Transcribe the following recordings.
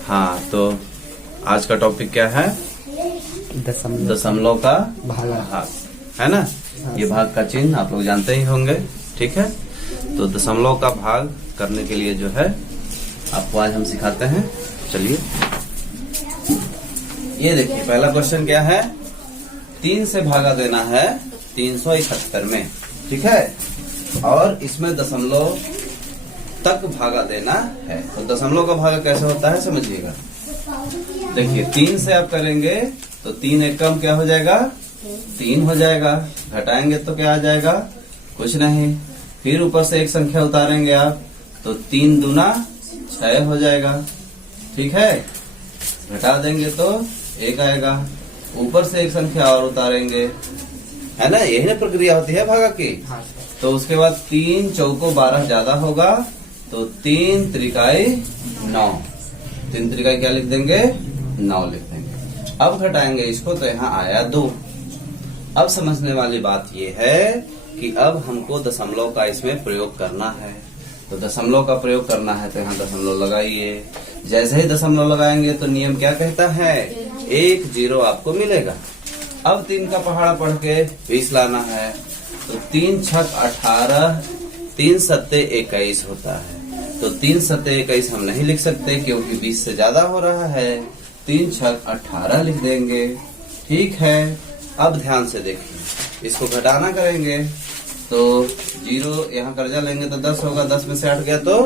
हाँ, तो आज का टॉपिक क्या है? दशमलव का भाग है ना। ये भाग का चिन्ह आप लोग जानते ही होंगे, ठीक है। तो दशमलव का भाग करने के लिए जो है आपको आज हम सिखाते हैं। चलिए, ये देखिए पहला क्वेश्चन क्या है? 3 से भागा देना है 371 में, ठीक है। और इसमें दशमलव तक भागा देना है। तो दशमलव का भागा कैसे होता है समझिएगा। देखिए 3 से आप करेंगे तो 3 एकम क्या हो जाएगा? 3 हो जाएगा। घटाएंगे तो क्या आ जाएगा? कुछ नहीं। फिर ऊपर से एक संख्या उतारेंगे आप तो 3 दूना 6 हो जाएगा, ठीक है। घटा देंगे तो 1 आएगा। ऊपर से एक संख्या और उतारेंगे, है ना। यही ना प्रक्रिया होती है भागा की। तो उसके बाद 3 चौको 12 ज्यादा होगा तो 3 त्रिकाई 9। 3 त्रिकाई क्या लिख देंगे? 9 लिख देंगे। अब घटाएंगे इसको तो यहाँ आया 2। अब समझने वाली बात ये है कि अब हमको दशमलव का इसमें प्रयोग करना है। तो दशमलव का प्रयोग करना है तो यहाँ दशमलव लगाइए। जैसे ही दशमलव लगाएंगे तो नियम क्या कहता है? 1 0 आपको मिलेगा। अब 3 का पहाड़ा पढ़ के 20 लाना है तो 3 छक 18, 3 सत्ते 21 होता है। तो 3 सत्ते 21 हम नहीं लिख सकते क्योंकि 20 से ज्यादा हो रहा है। 3 छक 18 लिख देंगे, ठीक है। अब ध्यान से देखिए, इसको घटाना करेंगे तो 0 यहाँ कर्जा लेंगे तो 10 होगा। 10 में से 8 गया तो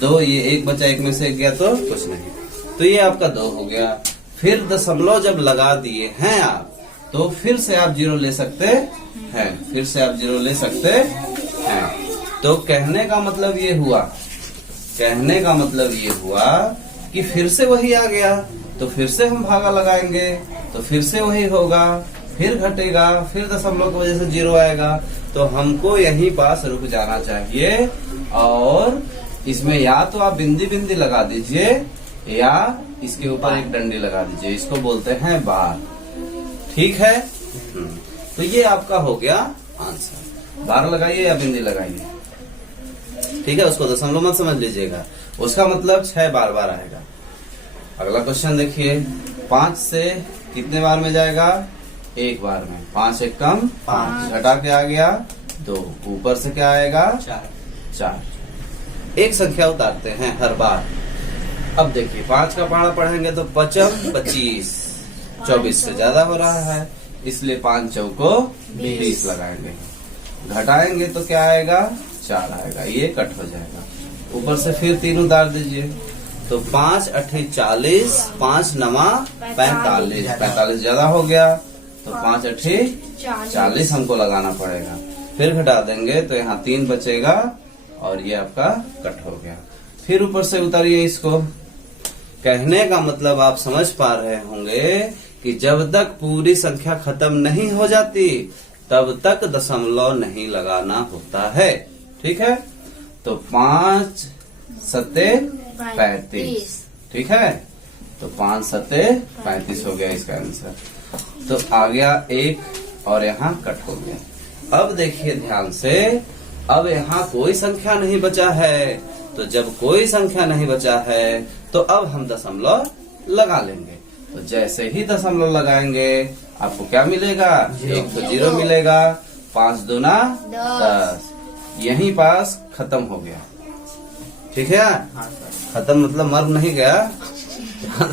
2, ये 1 बचा, 1 में से 1 गया तो कुछ नहीं। तो ये आपका 2 हो गया। फिर दशमलव जब लगा दिए हैं आप तो फिर से आप 0 ले सकते हैं। फिर से आप 0 ले सकते हैं। तो कहने का मतलब ये हुआ, कहने का मतलब ये हुआ कि फिर से वही आ गया तो फिर से हम भागा लगाएंगे तो फिर से वही होगा, फिर घटेगा, फिर दशमलव की वजह से 0 आएगा। तो हमको यहीं पास रुक जाना चाहिए और इसमें या तो आप बिंदी बिंदी लगा दीजिए या इसके ऊपर एक डंडी लगा दीजिए। इसको बोलते हैं बार, ठीक है। तो ये आपका हो गया आंसर। बार लगाइए या बिंदी लगाइए, ठीक है। उसको दशमलव मत समझ लीजिएगा, उसका मतलब 6 बार बार आएगा। अगला क्वेश्चन देखिए, 5 से कितने बार में जाएगा? 1 बार में। 5 एक कम 5, घटा के आ गया 2, ऊपर से क्या आएगा? 4। एक संख्या उतारते हैं हर बार। अब देखिए 5 का पहाड़ा पढ़ेंगे तो 5 25, 24 से ज्यादा हो रहा है इसलिए 5 चौको 20 लगाएंगे। घटाएंगे तो क्या आएगा? 4 आएगा। ये कट हो जाएगा। ऊपर से फिर 3 उतार दीजिए तो 5 8 40, 5 9 45, 45 ज्यादा हो गया तो 5 8 40 हमको लगाना पड़ेगा। फिर घटा देंगे तो यहाँ 3 बचेगा और ये आपका कट हो गया। फिर ऊपर से उतारिए इसको। कहने का मतलब आप समझ पा रहे होंगे कि जब तक पूरी संख्या खत्म नहीं हो जाती तब तक दशमलव नहीं लगाना होता है, ठीक है। तो 5 सत्ते 35, ठीक है। तो 5 सत्ते 35 हो गया इसका आंसर। तो आ गया 1 और यहाँ कट हो गया। अब देखिए ध्यान से, अब यहाँ कोई संख्या नहीं बचा है। तो जब कोई संख्या नहीं बचा है तो अब हम दशमलव लगा लेंगे। तो जैसे ही दशमलव लगाएंगे आपको क्या मिलेगा? 1 तो 0 मिलेगा। 5 दूना 10, यहीं पास खत्म हो गया, ठीक है। खत्म मतलब मर नहीं गया,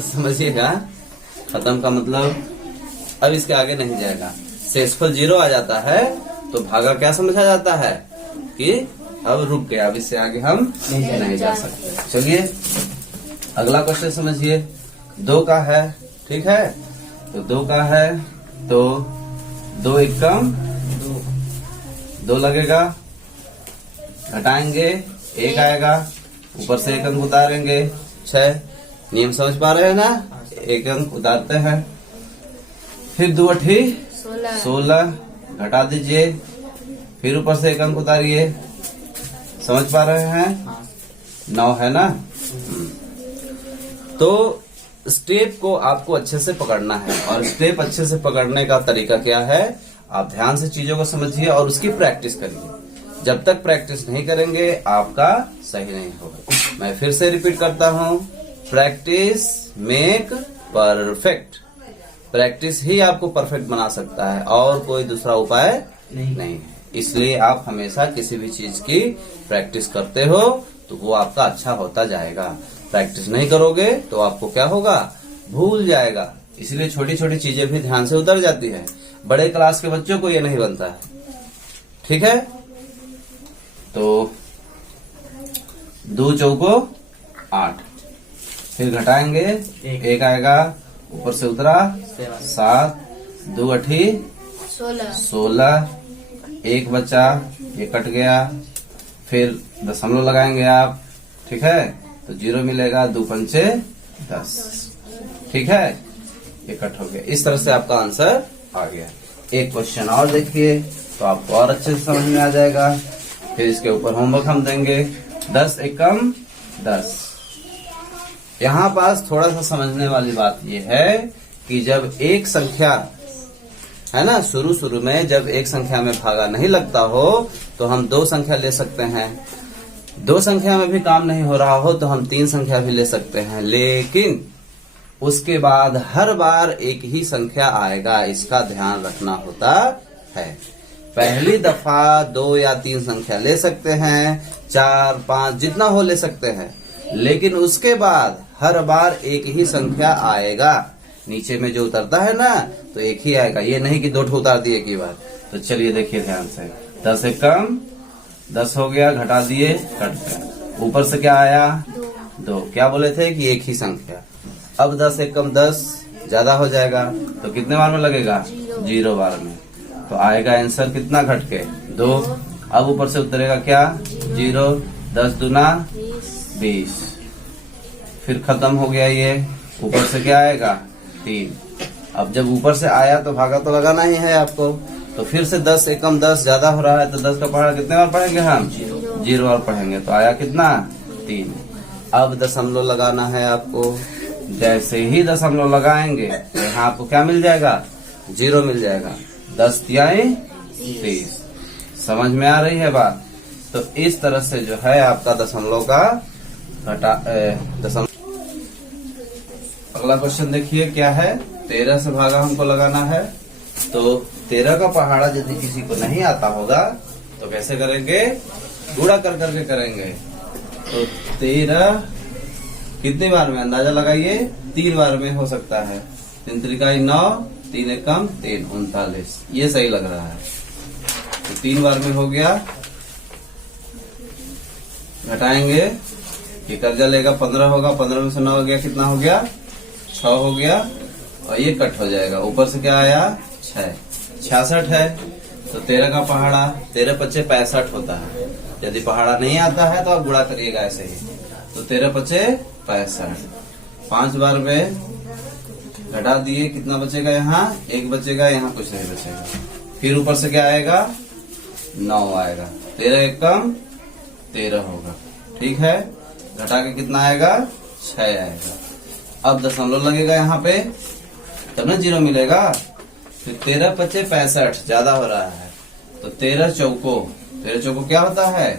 समझिएगा। खत्म का मतलब अब इसके आगे नहीं जाएगा। शेषफल 0 आ जाता है तो भागा क्या समझा जाता है कि अब रुक गया, अब इससे आगे हम नहीं जा सकते। चलिए अगला क्वेश्चन समझिए। 2 का है, ठीक है। तो 2 का है तो 2 एक कम 2 लगेगा। घटाएंगे 1 आएगा। ऊपर से 1 अंक उतारेंगे 6। नियम समझ पा रहे हैं ना? 1 अंक उतारते हैं। फिर 2 8 16, घटा दीजिए। फिर ऊपर से 1 अंक उतारिए। समझ पा रहे हैं? 9 है ना। तो स्टेप को आपको अच्छे से पकड़ना है और स्टेप अच्छे से पकड़ने का तरीका क्या है? आप ध्यान से चीजों को समझिए और उसकी प्रैक्टिस करिए। जब तक प्रैक्टिस नहीं करेंगे आपका सही नहीं होगा। मैं फिर से रिपीट करता हूँ प्रैक्टिस मेक परफेक्ट। प्रैक्टिस ही आपको परफेक्ट बना सकता है और कोई दूसरा उपाय नहीं है। इसलिए आप हमेशा किसी भी चीज की प्रैक्टिस करते हो तो वो आपका अच्छा होता जाएगा। प्रैक्टिस नहीं करोगे तो आपको क्या होगा, भूल जाएगा। इसलिए छोटी छोटी चीजें भी ध्यान से उतर जाती है। बड़े क्लास के बच्चों को ये नहीं बनता है। ठीक है, तो 2 चौको 8, फिर घटाएंगे 1 आएगा, ऊपर से उतरा 7, 2 अठी 16, 1 बचा, ये कट गया, फिर दशमलव लगाएंगे आप। ठीक है, तो 0 मिलेगा, 2 पंचे 10। ठीक है, ये कट हो गया। इस तरह से आपका आंसर आ गया। एक क्वेश्चन और देखिए तो आपको और अच्छे से समझ में आ जाएगा। फिर इसके ऊपर होमवर्क हम देंगे। 10 एकम 10। यहाँ पास थोड़ा सा समझने वाली बात यह है कि जब एक संख्या है ना, शुरू में जब एक संख्या में भागा नहीं लगता हो तो हम 2 संख्या ले सकते हैं। 2 संख्या में भी काम नहीं हो रहा हो तो हम 3 संख्या भी ले सकते हैं। लेकिन उसके बाद हर बार एक ही संख्या आएगा, इसका ध्यान रखना होता है। पहली दफा 2 या 3 संख्या ले सकते हैं, 4, 5 जितना हो ले सकते हैं, लेकिन उसके बाद हर बार एक ही संख्या आएगा। नीचे में जो उतरता है ना तो एक ही आएगा, ये नहीं कि 2 ठो उतार दिए एक ही बार। तो चलिए देखिए ध्यान से। 10 एकम 10 हो गया, घटा दिए, कट गया। ऊपर से क्या आया, 2। क्या बोले थे कि एक ही संख्या। अब 10 एकम 10 ज्यादा हो जाएगा तो कितने बार में लगेगा, 0 बार में। तो आएगा आंसर कितना घट के, 2। अब ऊपर से उतरेगा क्या, 0। 10 दूना 20। फिर खत्म हो गया ये। ऊपर से क्या आएगा, 3। अब जब ऊपर से आया तो भागा तो लगाना ही है आपको। तो फिर से 10 एकम 10 ज्यादा हो रहा है तो 10 का पहाड़ा कितने बार पढ़ेंगे हम, 0 बार पढ़ेंगे। तो आया कितना, 3। अब दशमलव लगाना है आपको। जैसे ही दशमलव लगाएंगे तो यहाँ आपको क्या मिल जाएगा, 0 मिल जाएगा। 10 तियाई 30। समझ में आ रही है बात। तो इस तरह से जो है आपका दशमलव का दशमलव। अगला क्वेश्चन देखिए क्या है। 13 से भागा हमको लगाना है। तो 13 का पहाड़ा यदि किसी को नहीं आता होगा तो कैसे करेंगे, गुणा कर करके करेंगे। तो 13 कितनी बार में, अंदाजा लगाइए, 3 बार में हो सकता है। 3 त्रिकाई 9, 3 एकम 3 39। ये सही लग रहा है। तो 3 बार में हो गया। घटाएंगे, ये कर्जा लेगा, 15 होगा, 15 में से 9 हो गया, कितना हो गया, 6 हो गया। और ये कट हो जाएगा। ऊपर से क्या आया, 6, 66 है। तो 13 का पहाड़ा 13 पच्चे 65 होता है। यदि पहाड़ा नहीं आता है तो आप गुणा करिएगा ऐसे ही। तो 13 पच्चे 65। 5 बार में घटा दिए, कितना बचेगा, यहाँ 1 बचेगा, यहाँ कुछ नहीं बचेगा। फिर ऊपर से क्या आएगा, 9 आएगा। 13 एकम 13 होगा। ठीक है, घटा के कितना आएगा, 6 आएगा। अब दशमलव लगेगा यहाँ पे तब ना 0 मिलेगा। फिर 13 पच्चे 65 ज्यादा हो रहा है। तो 13 चौको क्या होता है,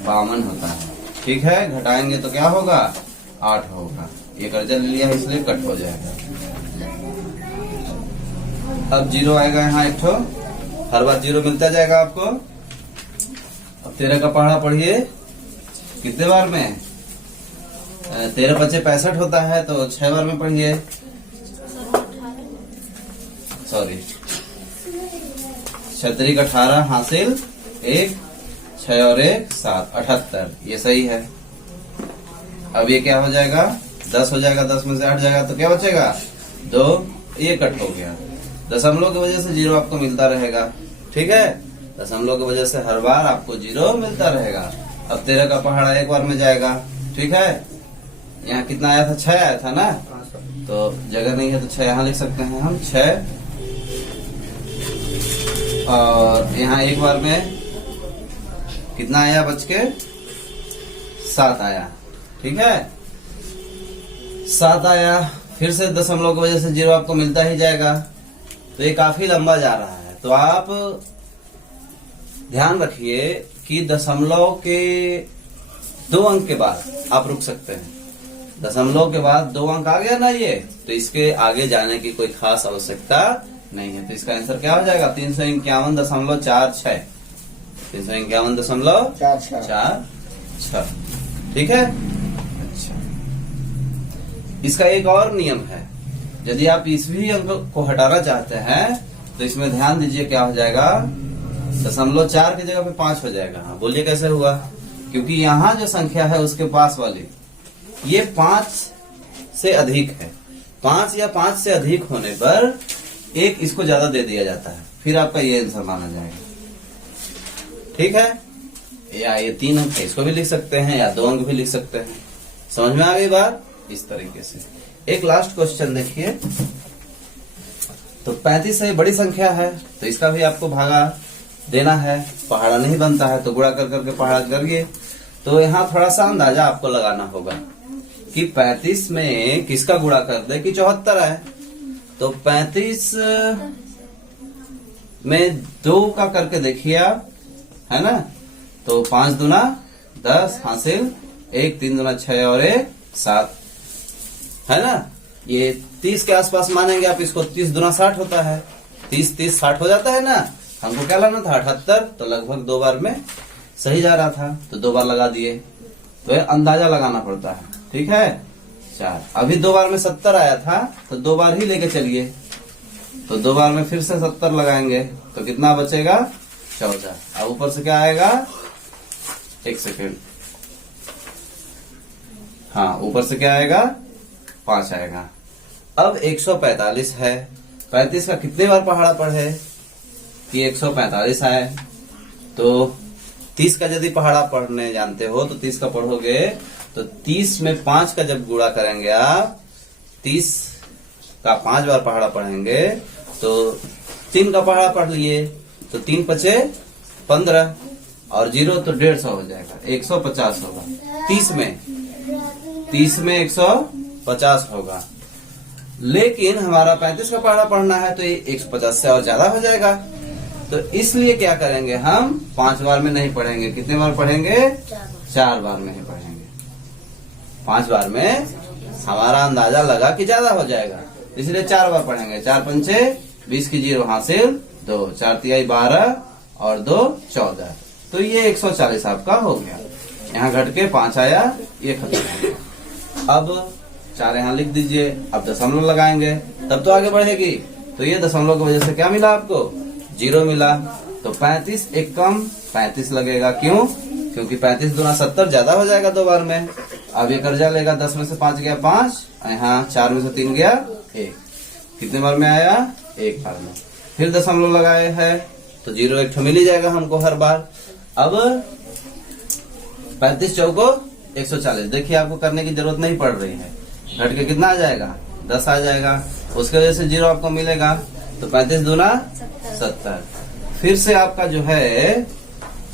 52 होता है। ठीक है, घटाएंगे तो क्या होगा, 8 होगा। ये कर्जा ले लिया है इसलिए कट हो जाएगा। अब 0 आएगा यहाँ एक ठो, हर बार 0 मिलता जाएगा आपको। अब 13 का पहाड़ा पढ़िए कितने बार में, 13 पच्चे 65 होता है तो 6 बार में पढ़िए। सॉरी, 36 18 हासिल 1, 6 और 1 7, 78। ये सही है। अब ये क्या हो जाएगा, 10 हो जाएगा। 10 में से 8 जाएगा तो क्या बचेगा, 2। ये कट हो गया। दशमलव की वजह से 0 आपको मिलता रहेगा। ठीक है, दशमलव की वजह से हर बार आपको 0 मिलता रहेगा। अब 13 का पहाड़ा 1 बार में जाएगा। ठीक है, यहाँ कितना आया था, 6 आया था ना। तो जगह नहीं है तो 6 यहाँ लिख सकते हैं हम, 6। और यहाँ 1 बार में कितना आया, बच के 7 आया। ठीक है, 7 आया। फिर से दशमलव की वजह से 0 आपको मिलता ही जाएगा। तो ये काफी लंबा जा रहा है। तो आप ध्यान रखिए कि दशमलव के 2 अंक के बाद आप रुक सकते हैं। दशमलव के बाद 2 अंक आ गया ना ये, तो इसके आगे जाने की कोई खास आवश्यकता नहीं है। तो इसका आंसर क्या हो जाएगा? 351.46। 351.46। ठीक है। अच्छा, इसका एक और नियम है, यदि आप ईसवी अंक को हटाना चाहते हैं तो इसमें ध्यान दीजिए क्या हो जाएगा, 0.4 की जगह पे 5 हो जाएगा। हाँ बोलिए कैसे हुआ? क्योंकि यहाँ जो संख्या है उसके पास वाली ये 5 से अधिक है, 5 या 5 से अधिक होने पर एक इसको ज्यादा दे दिया जाता है, फिर आपका ये आंसर माना जाएगा। ठीक है। या ये 3 अंक है, इसको भी लिख सकते हैं, या 2 अंक भी लिख सकते हैं। समझ में आ गई बात? इस तरीके से। एक लास्ट क्वेश्चन देखिए, तो 35 से बड़ी संख्या है तो इसका भी आपको भागा देना है। पहाड़ा नहीं बनता है तो गुणा कर करके पहाड़ा करिए। तो यहाँ थोड़ा सा अंदाजा आपको लगाना होगा कि 35 में किसका गुणा कर दे कि 74 है। तो 35 में 2 का करके देखिए आप, है ना। तो 5 दूना 10 हासिल 1, 3 दूना 6 और 1 7, है ना। ये 30 के आसपास मानेंगे आप इसको। 30 दूना 60 होता है, 30 30 60 हो जाता है ना। हमको क्या लाना था? 78। तो लगभग 2 बार में सही जा रहा था तो 2 बार लगा दिए। तो अंदाजा लगाना पड़ता है। ठीक है। 4 अभी 2 बार में 70 आया था तो 2 बार ही लेके चलिए। तो 2 बार में फिर से 70 लगाएंगे तो कितना बचेगा? 14। अब ऊपर से क्या आएगा? 1 सेकेंड। हाँ ऊपर से क्या आएगा? 5 आएगा। अब 145 है। 35 का कितने बार पहाड़ा पढ़े कि 145 आए। तो 30 का यदि पहाड़ा पढ़ने जानते हो तो 30 का पढ़ोगे तो 30 में 5 का जब गुणा करेंगे आप, 30 का 5 बार पहाड़ा पढ़ेंगे तो 3 का पहाड़ा पढ़ लिए तो 3 पचे 15 और 0 तो 150 हो जाएगा, 150 होगा। 30 में 150 होगा। लेकिन हमारा 35 का पहाड़ा पढ़ना है तो ये 150 से और ज्यादा हो जाएगा। तो इसलिए क्या करेंगे, हम 5 बार में नहीं पढ़ेंगे। कितने बार पढ़ेंगे? 4 बार में ही पढ़ेंगे। 5 बार में हमारा अंदाजा लगा कि ज्यादा हो जाएगा, इसलिए 4 बार पढ़ेंगे। 4 पंचे 20 की 0 हासिल 2, 4 तिहाई 12 और 2 14। तो ये 140 आपका हो गया। यहाँ घट के 5 आया, ये खत्म हो गया। अब 4 यहाँ लिख दीजिए। अब दशमलव लगाएंगे तब तो आगे बढ़ेगी। तो ये दशमलव की वजह से क्या मिला आपको? 0 मिला। तो 35 एक कम 35 लगेगा। क्यों? क्योंकि 35 दूना 70 ज्यादा हो जाएगा 2 बार में। अब ये कर्जा लेगा, 10 में से 5 गया 5, यहाँ 4 में से 3 गया 1। कितने बार में आया? 1 बार में। फिर दशमलव लगाए है तो 0 एक मिल ही जाएगा हमको हर बार। अब 35 चौको 140। देखिए आपको करने की जरूरत नहीं पड़ रही है। घट के कितना आ जाएगा? 10 आ जाएगा। उसके वजह से 0 आपको मिलेगा। तो 35 दूना 70। फिर से आपका जो है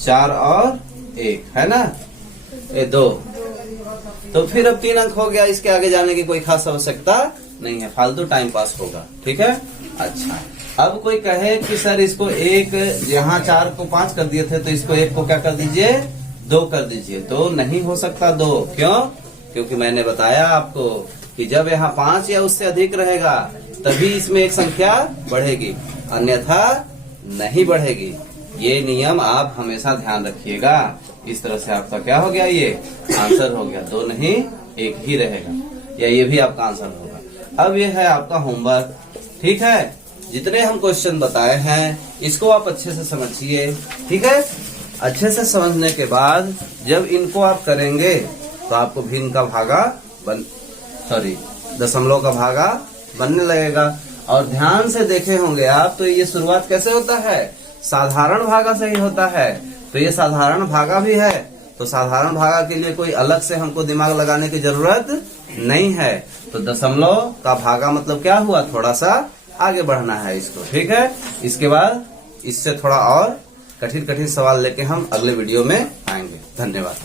4 और 1 है ना, ये 2। तो फिर अब 3 अंक हो गया। इसके आगे जाने की कोई खास आवश्यकता नहीं है, फालतू टाइम पास होगा। ठीक है। अच्छा, अब कोई कहे कि सर इसको 1, यहाँ 4 को 5 कर दिए थे तो इसको 1 को क्या कर दीजिए? 2 कर दीजिए। तो नहीं हो सकता 2। क्यों? क्योंकि मैंने बताया आपको कि जब यहाँ 5 या उससे अधिक रहेगा तभी इसमें एक संख्या बढ़ेगी, अन्यथा नहीं बढ़ेगी। ये नियम आप हमेशा ध्यान रखिएगा। इस तरह से आपका क्या हो गया? ये आंसर हो गया। 2 नहीं 1 ही रहेगा, या ये भी आपका आंसर होगा। अब ये है आपका होमवर्क। ठीक है। जितने हम क्वेश्चन बताए हैं इसको आप अच्छे से समझिए। ठीक है। अच्छे से समझने के बाद जब इनको आप करेंगे तो आपको भिन्न का भागा दशमलव का भागा बनने लगेगा। और ध्यान से देखे होंगे आप तो ये शुरुआत कैसे होता है? साधारण भागा से ही होता है। तो ये साधारण भागा भी है। तो साधारण भागा के लिए कोई अलग से हमको दिमाग लगाने की जरूरत नहीं है। तो दशमलव का भागा मतलब क्या हुआ? थोड़ा सा आगे बढ़ना है इसको। ठीक है। इसके बाद इससे थोड़ा और कठिन कठिन सवाल लेके हम अगले वीडियो में आएंगे। धन्यवाद।